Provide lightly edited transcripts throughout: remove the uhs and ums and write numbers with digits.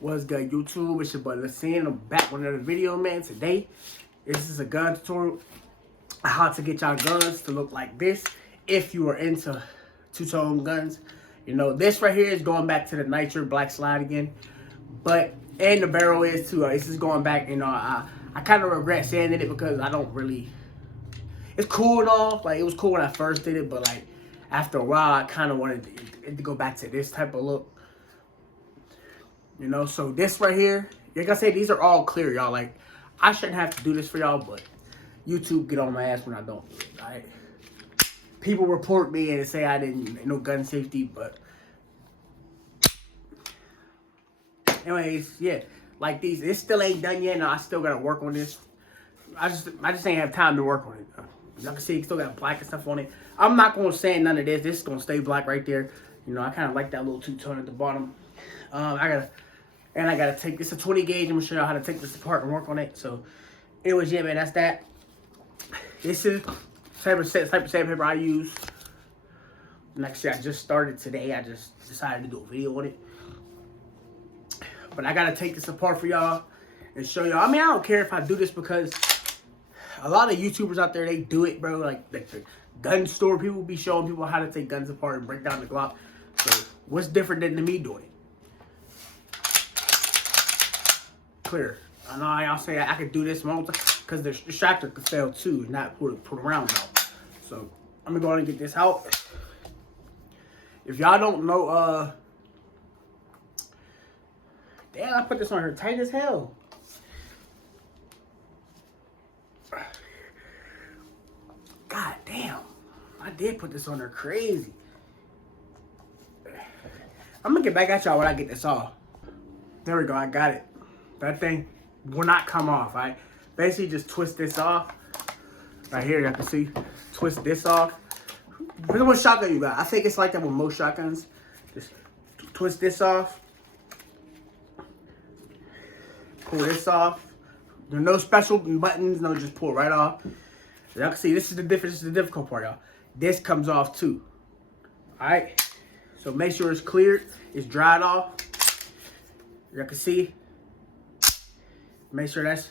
What's good, YouTube? It's your boy Lilsin. I'm back with another video, man. Today, this is a gun tutorial. How to get y'all guns to look like this. If you are into two-tone guns, you know this right here is going back to the nitro black slide again. But and the barrel is too. This is going back. You know, I kind of regret sanding it because I don't really. It's cool and all. Like it was cool when I first did it, but like after a while, I kind of wanted it to go back to this type of look. You know, so this right here, like I said, these are all clear, y'all. Like, I shouldn't have to do this for y'all, but YouTube get on my ass when I don't. Right? People report me and say I didn't no gun safety, but anyways, yeah. Like these, it still ain't done yet. No, I still gotta work on this. I just ain't have time to work on it. Y'all can see it still got black and stuff on it. I'm not gonna sand none of this. This is gonna stay black right there. You know, I kind of like that little two-tone at the bottom. I gotta take this a 20 gauge. I'm gonna show y'all how to take this apart and work on it. So, anyways, yeah, man, that's that. This is type of sandpaper I use. Like I said, I just started today. I just decided to do a video on it. But I gotta take this apart for y'all and show y'all. I mean, I don't care if I do this because a lot of YouTubers out there, they do it, bro. Like the gun store people be showing people how to take guns apart and break down the Glock. So, what's different than me doing it? Clear. I know y'all say I could do this multiple because the distractor could fail too, not put around out. So I'm gonna go ahead and get this out. If y'all don't know, damn, I put this on her tight as hell. God damn, I did put this on her crazy. I'm gonna get back at y'all when I get this off. There we go, I got it. That thing will not come off, right? Basically, just twist this off. Right here, you can see. Twist this off. Depending on what shotgun you got. I think it's like that with most shotguns. Just twist this off. Pull this off. There's no special buttons. No, just pull right off. Y'all can see, this is the difference. This is the difficult part, y'all. This comes off, too. Alright? So, make sure it's cleared. It's dried off. Y'all can see. Make sure that's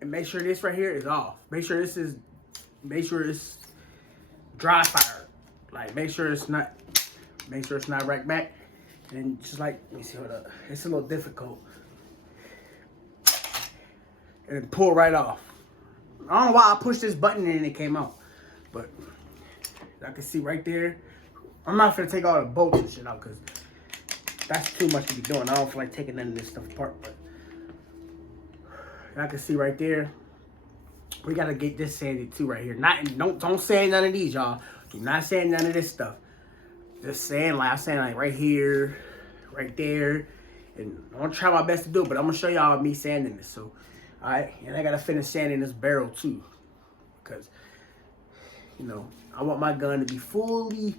and make sure this right here is off. Make sure it's dry fire. Like make sure it's not right back. And just like let me see what up. It's a little difficult. And pull right off. I don't know why I pushed this button and it came out. But I can see right there. I'm not gonna take all the bolts and shit out because that's too much to be doing. I don't feel like taking none of this stuff apart. But I can see right there. We gotta get this sanded too right here. Don't sand none of these, y'all. Do not sand none of this stuff. Just sand like I sand like right here, right there, and I'm gonna try my best to do it. But I'm gonna show y'all me sanding this. So, all right, and I gotta finish sanding this barrel too, because you know I want my gun to be fully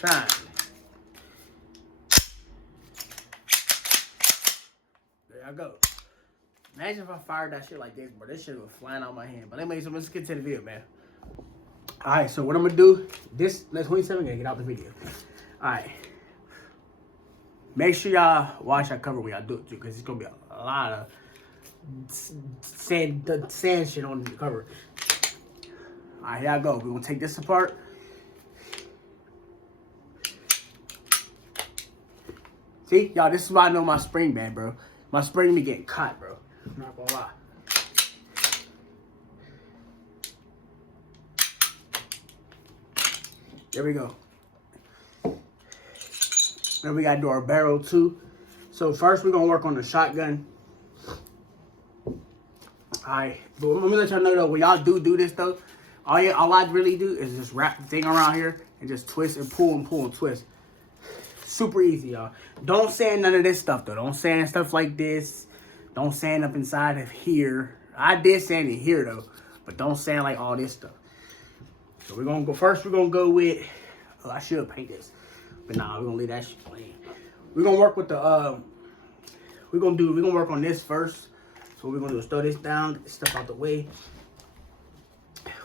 shine. There I go. Imagine if I fired that shit like this, bro. This shit was flying out my hand. But anyways, so let's get to the video, man. Alright, so what I'm gonna do, that's 27, gonna get out the video. Alright. Make sure y'all watch that cover when y'all do it too, because it's gonna be a lot of sand shit on the cover. Alright, here I go. We're gonna take this apart. See, y'all, this is why I know my spring bad, bro. My spring be getting caught, bro. I'm not gonna lie. There we go. Then we gotta do our barrel too. So first we're gonna work on the shotgun. Alright, but let me let y'all know though, when y'all do this though, all I really do is just wrap the thing around here and just twist and pull and twist. Super easy, y'all. Don't sand none of this stuff, though. Don't sand stuff like this. Don't sand up inside of here. I did sand it here, though. But don't sand like all this stuff. So we're going to go first. We're going to go with... Oh, I should paint this. But nah, we're going to leave that shit plain. We're going to work with the... We're going to work on this first. So what we're going to do is throw this down. Get this stuff out the way.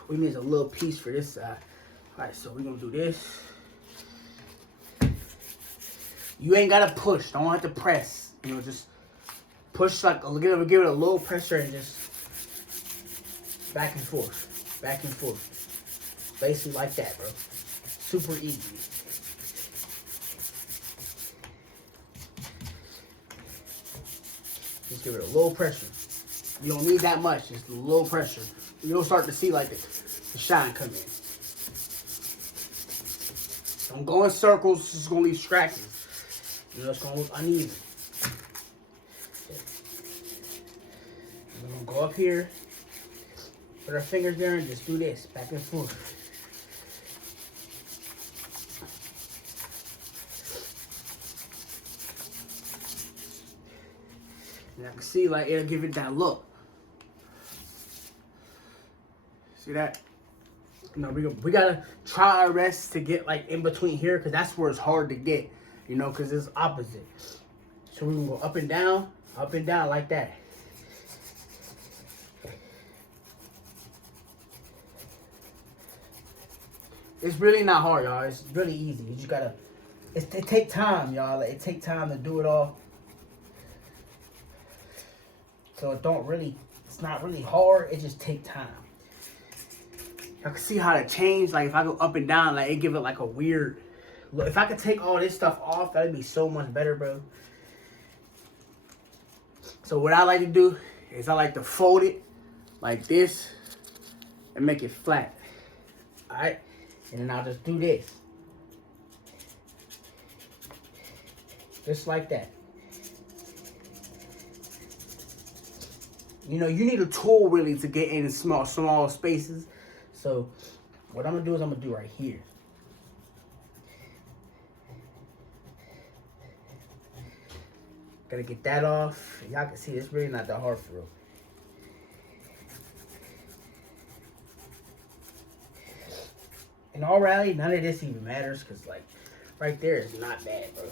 We need a little piece for this side. Alright, so we're gonna do this. You ain't gotta push. Don't have to press. You know, just push like give it a little pressure and just back and forth, back and forth. Basically like that, bro. Super easy. Just give it a little pressure. You don't need that much. Just a little pressure. You'll start to see like the shine come in. Don't go in circles. It's just gonna leave scratches. You know, it's gonna look uneven. We're gonna go up here, put our fingers there, and just do this back and forth. And I can see like it'll give it that look. See that? You know, we gotta try our best to get like in between here, because that's where it's hard to get. You know, because it's opposite. So we're going to go up and down like that. It's really not hard, y'all. It's really easy. You just got to, it take time, y'all. Like, it take time to do it all. So it's not really hard. It just take time. I can see how to change. Like, if I go up and down, like, it give it like a weird... Look, if I could take all this stuff off, that'd be so much better, bro. So what I like to do is I like to fold it like this and make it flat. Alright? And then I'll just do this. Just like that. You know, you need a tool really to get in small spaces. So what I'm going to do is I'm going to do right here. Gotta get that off. Y'all can see it's really not that hard for real. In all reality, none of this even matters, because like right there is not bad, bro.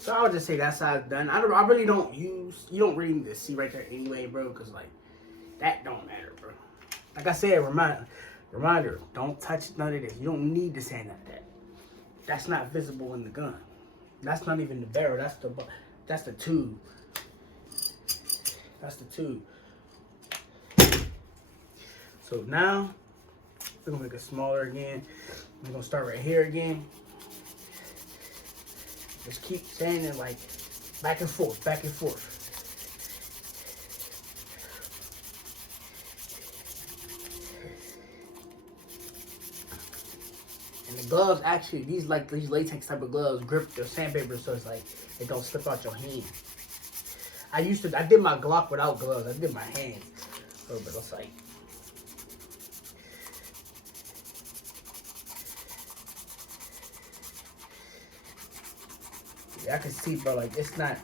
So I would just say that side's done. I really don't use, you don't really need to see right there anyway, bro, because like that don't matter, bro. Like I said, reminder, don't touch none of this. You don't need to sand that. That's not visible in the gun. That's not even the barrel. That's the tube. That's the tube. So now we're gonna make it smaller again. We're gonna start right here again. Just keep sanding like back and forth, back and forth. And the gloves, actually, these latex type of gloves grip the sandpaper, so it's like it don't slip out your hand. I did my Glock without gloves. I did my hands. Oh, but it's like, yeah, I can see, bro, like it's not.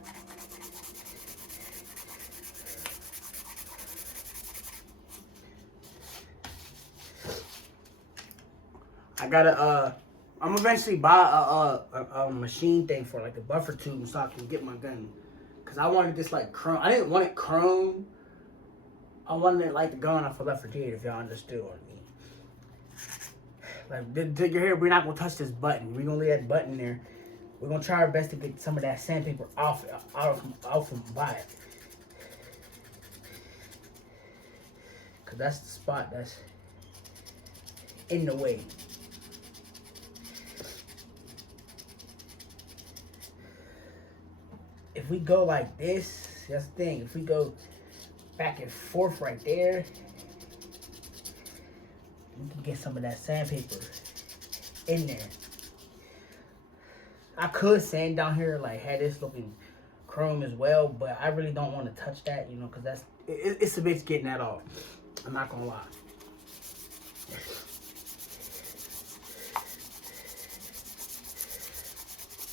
I gotta, I'm eventually buy a machine thing for like a buffer tube so I can get my gun. Cause I wanted this like chrome. I didn't want it chrome. I wanted it like the gun off of Left 4 Dead, if y'all understood what I mean. Like, take your hair, we're not gonna touch this button. We're gonna leave that button there. We're gonna try our best to get some of that sandpaper off from by it. Cause that's the spot that's in the way. If we go like this, that's the thing. If we go back and forth right there, we can get some of that sandpaper in there. I could sand down here, like have this looking chrome as well, but I really don't want to touch that, you know, because it's a bitch getting that off. I'm not gonna lie.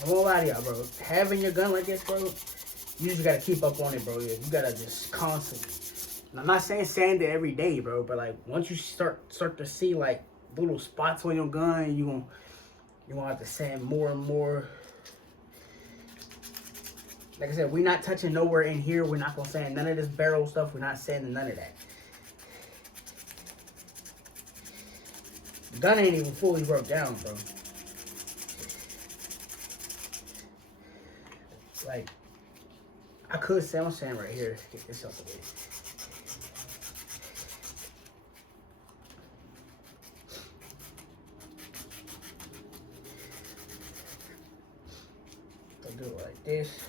I won't lie to y'all, bro. Having your gun like this, bro, you just gotta keep up on it, bro. You gotta just constantly. And I'm not saying sand it every day, bro, but like once you start to see like little spots on your gun, you gonna have to sand more and more. Like I said, we're not touching nowhere in here. We're not gonna sand none of this barrel stuff. We're not sanding none of that. The gun ain't even fully broke down, bro. Like, I could sand right here. Get this up a bit. I'll do it like this.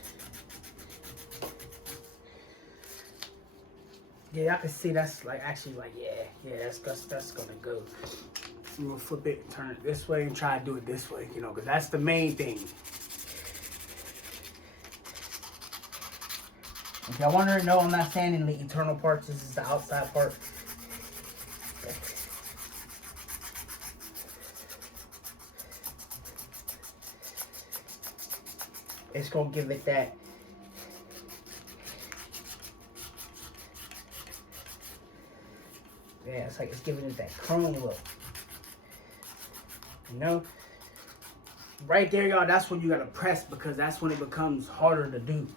Yeah, I can see that's like actually like that's gonna go. I'm gonna flip it, turn it this way, and try to do it this way, you know, because that's the main thing. If y'all wondering, no, I'm not sanding the internal parts. This is the outside part. It's gonna give it that. Yeah, it's like it's giving it that chrome look. You know? Right there, y'all, that's when you gotta press, because that's when it becomes harder to do.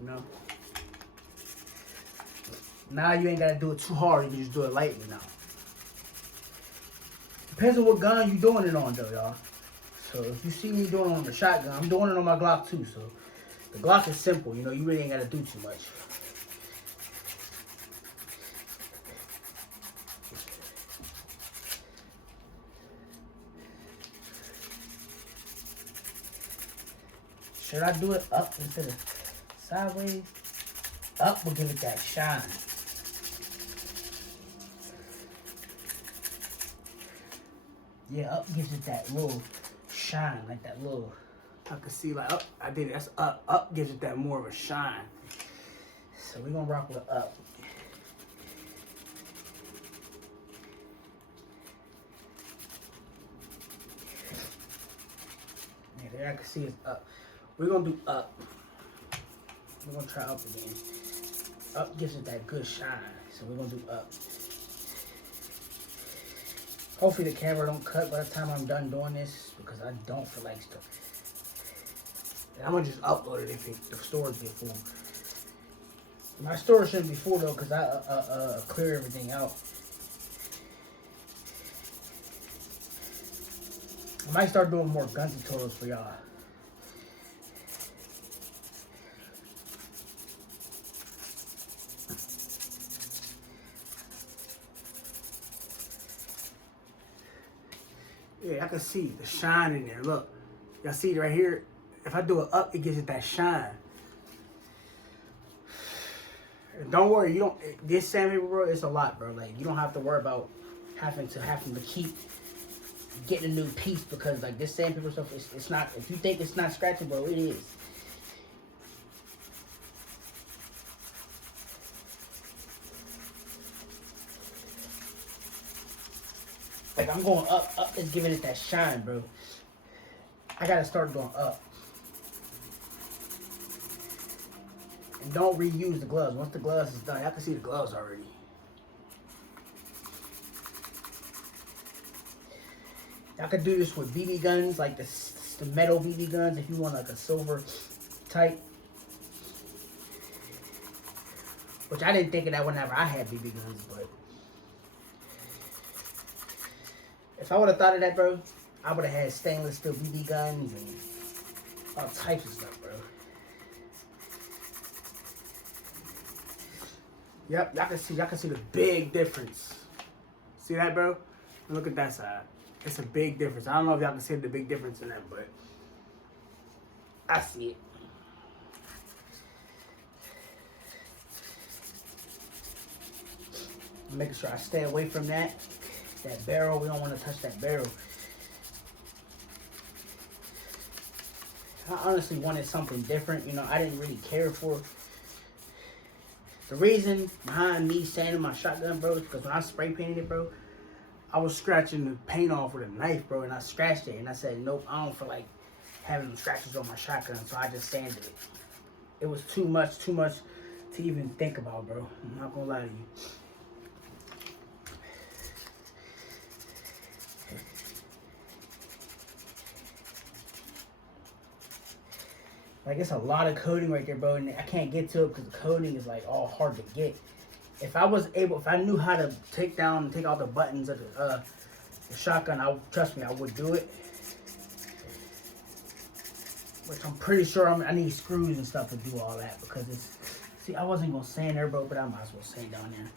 You know? Now you ain't gotta do it too hard, you can just do it lightly now. Depends on what gun you doing it on though, y'all. So if you see me doing it on the shotgun, I'm doing it on my Glock too, so the Glock is simple, you know, you really ain't gotta do too much. Should I do it up instead of sideways? Up will give it that shine. Yeah, up gives it that little shine, like that little, I can see like up, I did it, that's up. Up gives it that more of a shine. So we're gonna rock with up. Yeah, there I can see it's up. We're gonna do up. We're gonna try up again. Up gives it that good shine, so we're gonna do up. Hopefully the camera don't cut by the time I'm done doing this, because I don't feel like stuff. I'm gonna just upload it if the storage get full. My storage shouldn't be full though, because I clear everything out. I might start doing more gun tutorials for y'all. Yeah, I can see the shine in there. Look, y'all see it right here? If I do it up, it gives it that shine. And don't worry, you don't. This sandpaper, bro, it's a lot, bro. Like you don't have to worry about having to keep getting a new piece, because like this sandpaper stuff, it's not. If you think it's not scratching, bro, it is. Like I'm going up. Up is giving it that shine, bro. I gotta start going up. And don't reuse the gloves. Once the gloves is done, I can see the gloves already. I could do this with BB guns, like the metal BB guns, if you want like a silver type. Which I didn't think of that whenever I had BB guns, but if I would have thought of that, bro, I would have had stainless steel BB guns and all types of stuff, bro. Yep, y'all can see the big difference. See that, bro? Look at that side. It's a big difference. I don't know if y'all can see the big difference in that, but I see it. I'm making sure I stay away from that barrel. We don't want to touch that barrel. I honestly wanted something different. You know, I didn't really care for. The reason behind me sanding my shotgun, bro, is because when I spray painted it, bro, I was scratching the paint off with a knife, bro, and I scratched it. And I said, nope, I don't feel like having scratches on my shotgun, so I just sanded it. It was too much to even think about, bro. I'm not gonna lie to you. Like, it's a lot of coding right there, bro, and I can't get to it because the coding is, like, all hard to get. If I knew how to take all the buttons of the shotgun, trust me, I would do it. Which I'm pretty sure I need screws and stuff to do all that because it's... See, I wasn't going to sand there, bro, but I might as well sand down there.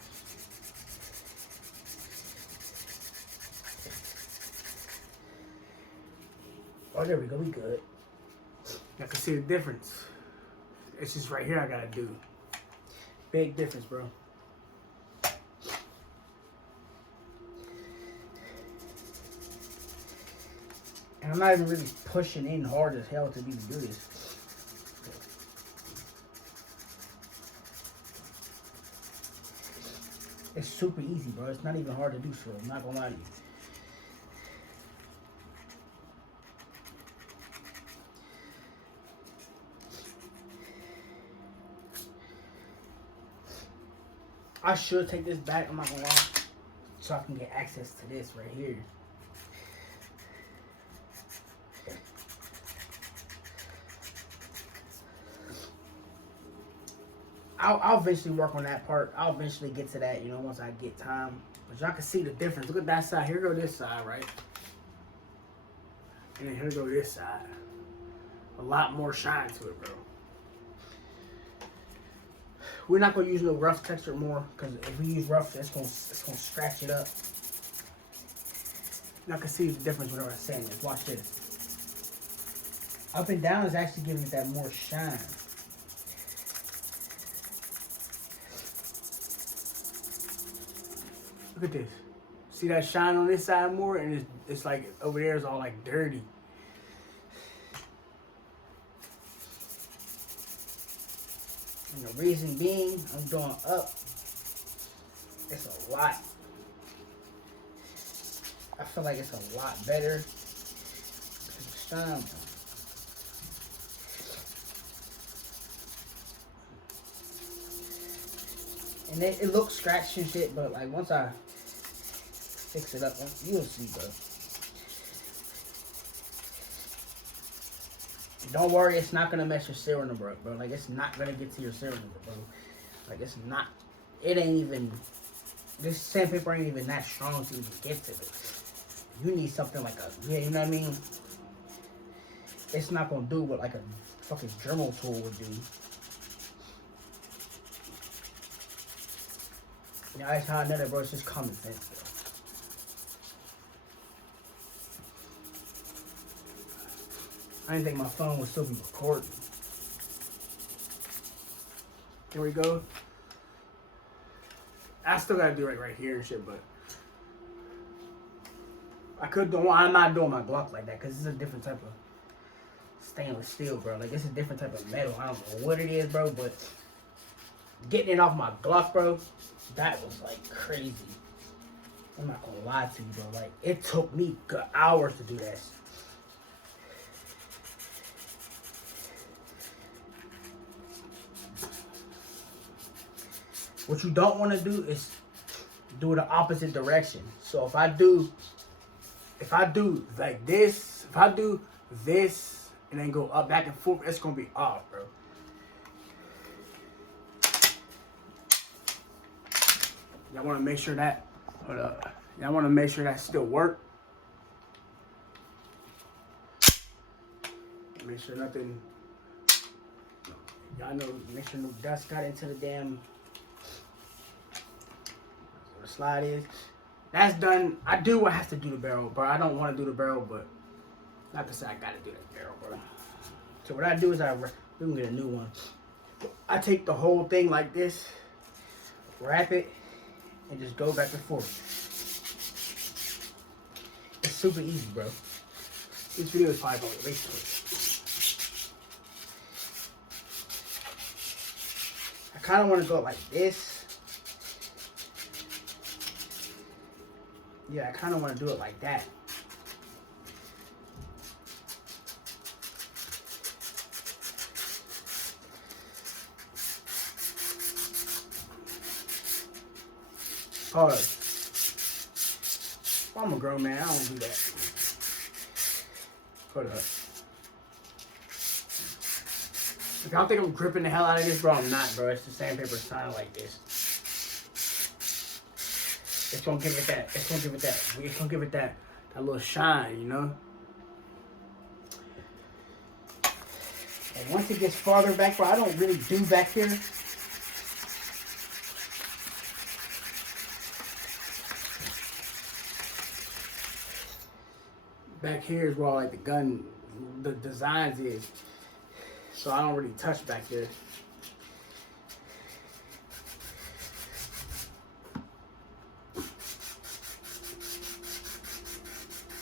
Oh, there we go. We good. I can see the difference. It's just right here I gotta do. Big difference, bro. And I'm not even really pushing in hard as hell to even do this. It's super easy, bro. It's not even hard to do, so I'm not gonna lie to you. I should take this back, I'm not gonna lie, so I can get access to this right here. I'll eventually work on that part. I'll eventually get to that, you know, once I get time. But y'all can see the difference. Look at that side. Here go this side, right? And then here go this side. A lot more shine to it, bro. We're not gonna use no rough texture more, because if we use rough, it's gonna scratch it up. Y'all can see the difference whenever I sand this. Watch this. Up and down is actually giving it that more shine. Look at this. See that shine on this side more, and it's like over there is all like dirty. And the reason being, I'm doing up. It's a lot. I feel like it's a lot better. Shine. And it looks scratched and shit, but like once I fix it up, you'll see, bro. Don't worry, it's not gonna mess your cylinder, bro. Like, it's not gonna get to your cylinder, bro. Like, it's not. It ain't even. This sandpaper ain't even that strong to even get to it. You need something like a, yeah, you know what I mean? It's not gonna do what like a fucking Dremel tool would do. Yeah, that's how I know that, bro. It's just common sense, bro. I didn't think my phone would still be recording. Here we go. I still gotta do it right here and shit, but I could do. I'm not doing my Glock like that because it's a different type of stainless steel, bro. Like, it's a different type of metal. I don't know what it is, bro, but getting it off my Glock, bro, that was like crazy. I'm not gonna lie to you, bro. Like, it took me hours to do that. What you don't want to do is do the opposite direction. So if I do like this, if I do this and then go up, back and forth, it's gonna be off, bro. Y'all want to make sure that, hold up. Y'all want to make sure that still work. Make sure nothing, y'all know, make sure no dust got into the damn, where the slide is. That's done. I do what I have to do the barrel, bro. I don't want to do the barrel, but not to say I gotta do that barrel, bro. So what I do is we can get a new one. I take the whole thing like this, wrap it, and just go back and forth. It's super easy, bro. This video is probably going to waste it. I kind of want to go like this. Yeah, I kind of want to do it like that. Hold up. I'm a grown man. I don't do that. Hold up. If y'all think I'm gripping the hell out of this, bro, I'm not, bro. It's the sandpaper sound like this. It's gonna give it that. It's gonna give it that. It's gonna give it that little shine, you know. And once it gets farther back, bro, I don't really do back here. Back here is where like the designs is. So I don't really touch back there.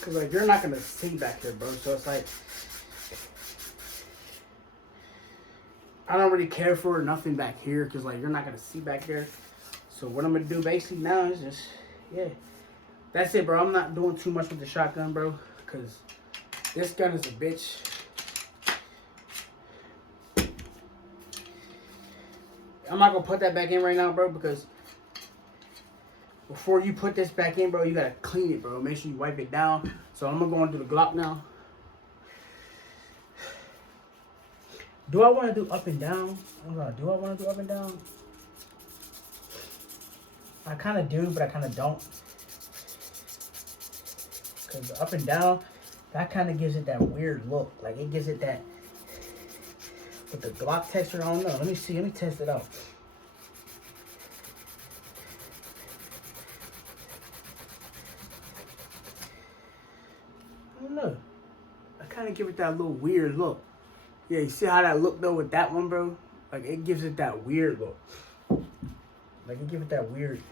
Cause like you're not gonna see back here, bro. So it's like I don't really care for nothing back here, cause like you're not gonna see back there. So what I'm gonna do basically now is just, yeah, that's it, bro. I'm not doing too much with the shotgun, bro, cause this gun is a bitch. I'm not gonna put that back in right now, bro, because before you put this back in, bro, you gotta clean it, bro. Make sure you wipe it down. So I'm gonna go into the Glock now. Do I want to do up and down? Do I want to do up and down? I kind of do, but I kind of don't. Because up and down, that kind of gives it that weird look. Like, it gives it that... With the Glock texture, I don't know. Let me see. Let me test it out. I don't know. I kind of give it that little weird look. Yeah, you see how that look though with that one, bro? Like, it gives it that weird look. Like, it gives it that weird.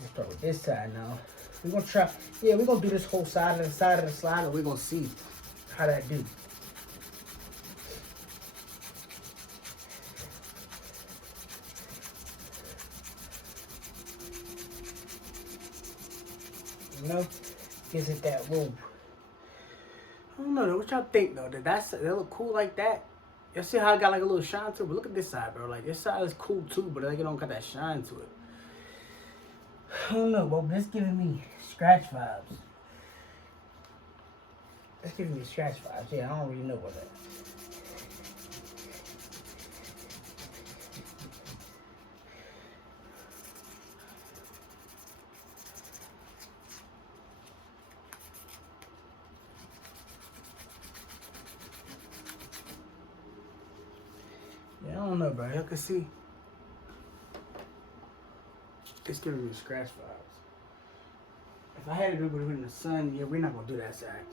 Let's start with this side now. We're gonna try, yeah, we're gonna do this whole side of the slide, and we're gonna see how that do. You know, gives it that little. I don't know. What y'all think though? That look cool like that? Y'all see how I got like a little shine to it? But look at this side, bro. Like, this side is cool too, but like it don't got that shine to it. I don't know, bro. This giving me scratch vibes. It's giving me scratch vibes. Yeah, I don't really know what that. Yeah, I don't know, bro. Y'all can see. It's giving me scratch vibes. If I had to do it in the sun, yeah, we're not gonna do that side.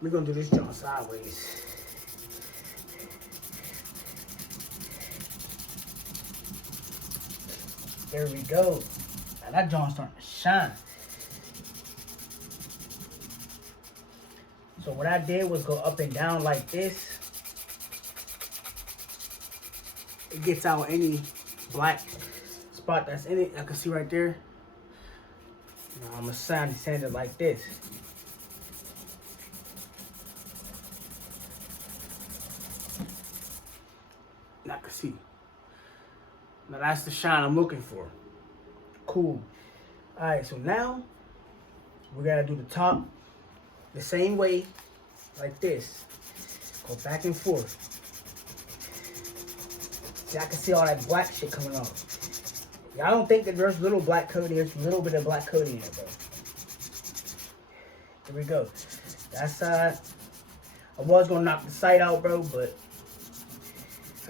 We're gonna do this joint sideways. There we go. Now that joint's starting to shine. So what I did was go up and down like this. It gets out any black spot that's in it. I can see right there. Now I'm gonna sand it like this. Now I can see. Now that's the shine I'm looking for. Cool. Alright, so now we gotta do the top the same way, like this. Go back and forth. See, I can see all that black shit coming off. Y'all don't think that there's little black coating. There's a little bit of black coating in it, bro. Here we go. That side. I was going to knock the sight out, bro, but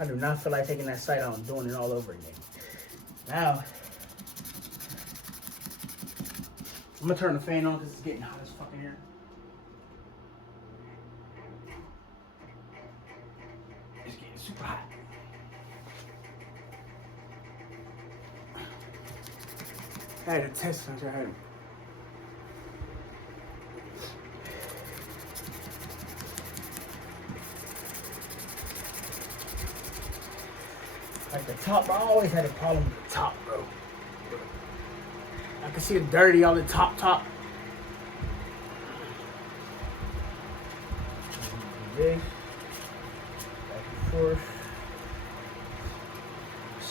I do not feel like taking that sight out and doing it all over again. Now, I'm going to turn the fan on because it's getting hot as fuck in here. It's getting super hot. I had a test on your head. Like the top, bro. I always had a problem with the top, bro. I can see it dirty on the top. This, back and forth.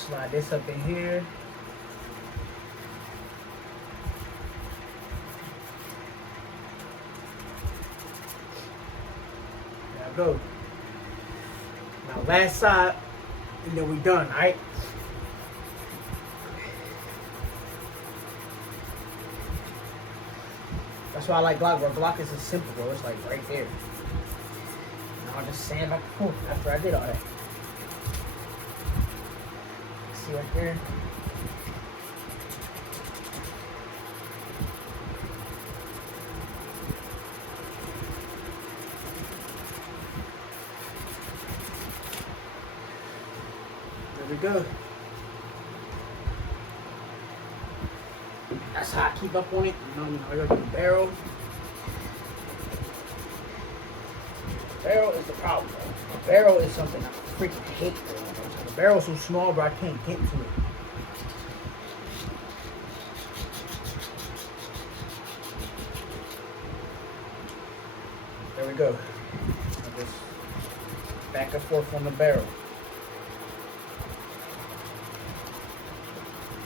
Slide this up in here. There I go. Now last side, and then we done, alright? That's why I like Glock, bro. Glock is a simple, bro. It's like right there. And I'll just sand back and forth after I did all that. See right there? There we go. That's how I keep up on it. You know, I got the barrel. The barrel is the problem, bro. The barrel is something I freaking hate, bro. The barrel's so small, bro, I can't get to it. There we go. I just back and forth on the barrel.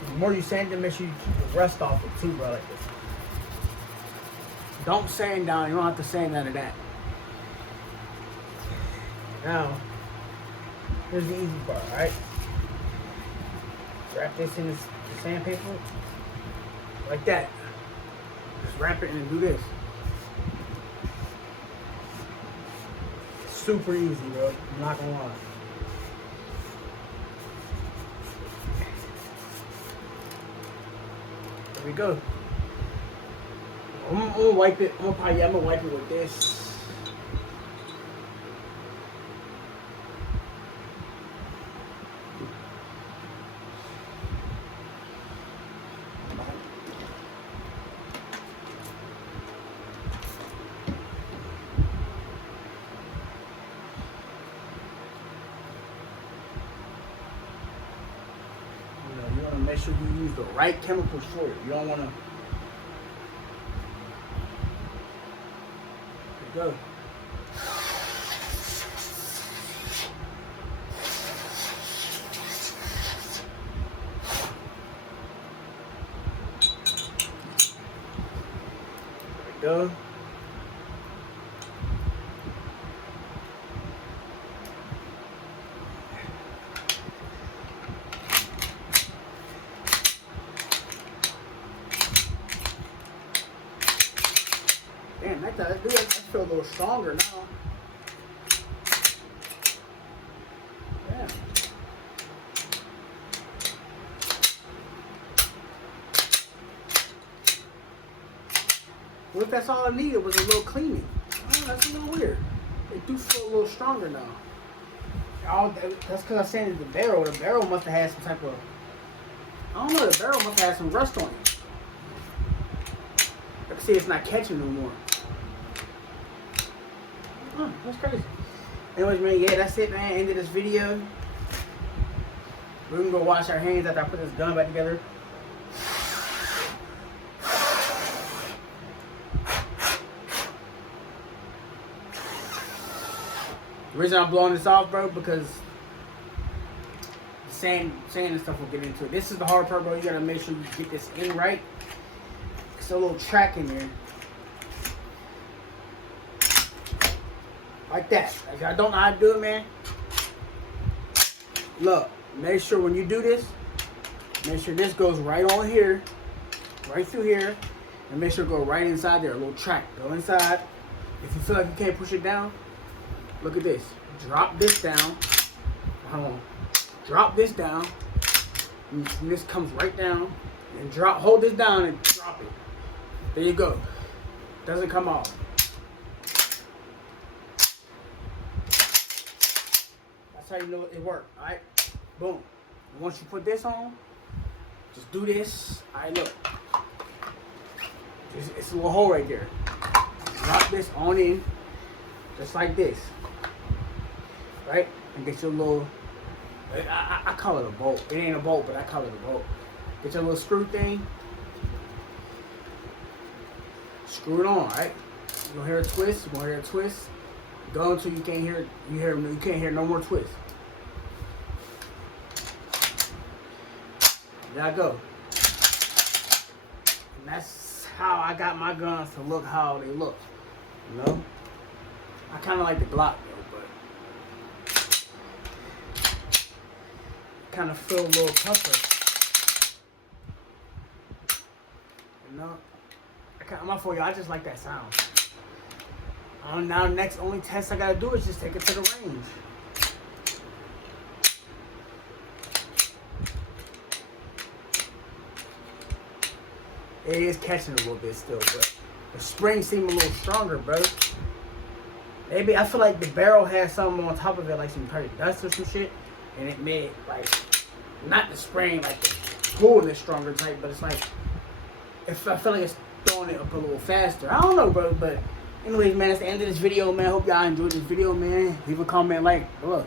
The more you sand it, make sure you keep the rust off it too, bro, like this. Don't sand down, you don't have to sand none of that. Now, here's the easy part, alright? Wrap this in the sandpaper, like that. Just wrap it and do this. Super easy, bro. I'm not gonna lie. There we go. I'm gonna wipe it. I'm gonna wipe it with this. You want to make sure you use the right chemicals for it. You don't want to. There you go. There we go. Damn, that feel a little stronger now. Yeah. What if that's all I needed was a little cleaning? Oh, that's a little weird. It do feel a little stronger now. That's because I sanded the barrel. The barrel must have had some type of... I don't know, the barrel must have had some rust on it. I can see it's not catching no more. Oh, that's crazy. Anyways, man, yeah, that's it, man. End of this video. We're gonna go wash our hands after I put this gun back together. The reason I'm blowing this off, bro, because the sand and stuff will get into it. This is the hard part, bro. You gotta make sure you get this in right. It's a little track in there. Like that. If y'all don't know how to do it, man, look, make sure when you do this, make sure this goes right on here, right through here, and make sure it go right inside there, a little track. Go inside. If you feel like you can't push it down, look at this. Drop this down. Hold on. Drop this down. And this comes right down. And hold this down and drop it. There you go. Doesn't come off. That's how you know it worked. Alright? Boom. And once you put this on, just do this. Alright, look. It's a little hole right there. Drop this on in. Just like this. Right? And get your little... I call it a bolt. It ain't a bolt, but I call it a bolt. Get your little screw thing. Screw it on, right? You gonna hear a twist. You gonna hear a twist. Go until you can't hear. You can't hear no more twist. There I go. And that's how I got my guns to look how they look. You know? I kind of like the Glock though, but kind of feel a little tougher. You know? My fault, y'all. I just like that sound. Now, next only test I gotta do is just take it to the range. It is catching a little bit still, but the spring seems a little stronger, bro. Maybe I feel like the barrel has something on top of it, like some kind of dust or some shit, and it made it like not the spring, like the pulling is stronger type, but it's like I feel like it's throwing it up a little faster. I don't know, bro, but anyways, man, that's the end of this video, man. Hope y'all enjoyed this video, man. Leave a comment, like, look.